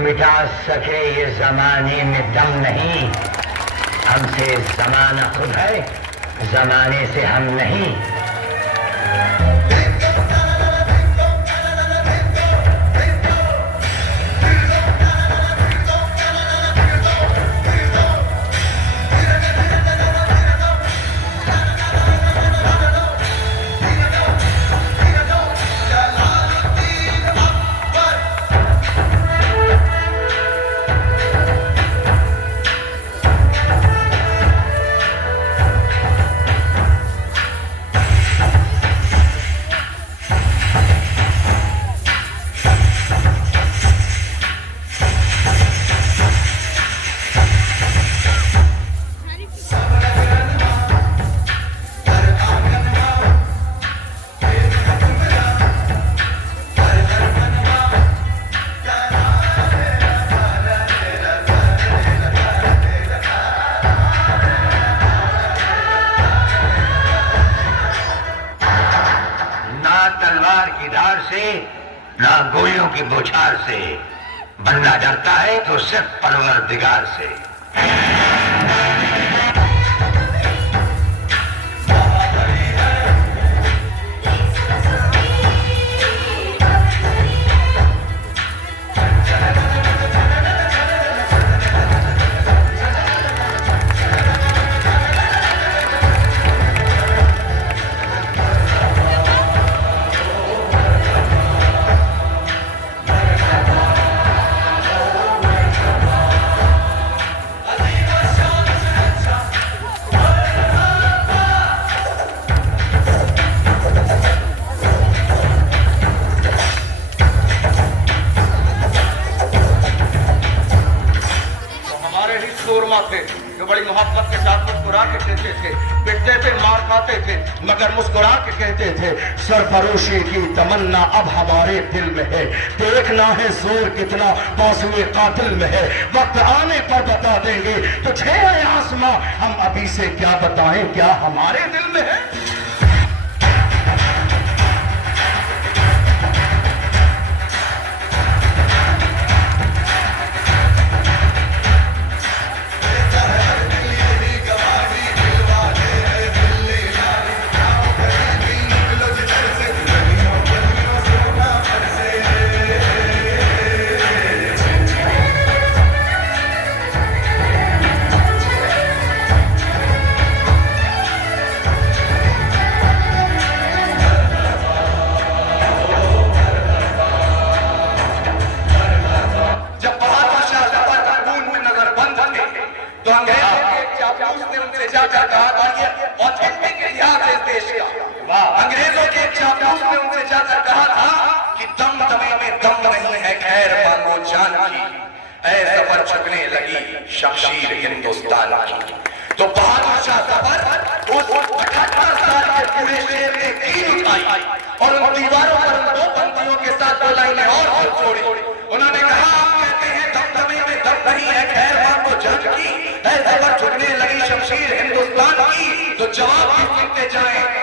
मिटा सके ये जमाने में दम नहीं। हमसे जमाना खुद है, जमाने से हम नहीं। ना गोलियों की बौछार से, बंदा डरता है तो सिर्फ परवरदिगार से। थे जो बड़ी मोहब्बत के साथ मुस्कुरा के कहते थे, पिटते थे, मार खाते थे, मगर मुस्कुरा के कहते थे सरफरोशी की तमन्ना अब हमारे दिल में है। देखना है जोर कितना बाजुए कातिल में है। वक्त आने पर बता देंगे तुझे है आसमां, हम अभी से क्या बताएं क्या हमारे दिल में है। अंग्रेजों के चापलूस ने उनसे जाकर कहा था कि दम दमे में दम नहीं है, खैर मांगो जान की, ऐ सफर छुपने लगी शमशीर हिंदुस्तान की। तो बहादुर शाह जफर उस 78 साल के बूढ़े शेर ने कील उठाई और उन दीवारों पर उन दो बंदियों के साथ दो लाइनें और छोड़ी। उन्होंने कहा आप कहते हैं दम दमे में दम नहीं है, खैर मांगो जान की, ऐ सफर छुपने लगी शमशीर हिंदुस्तान की। तो जवाब भी सुनते जाएं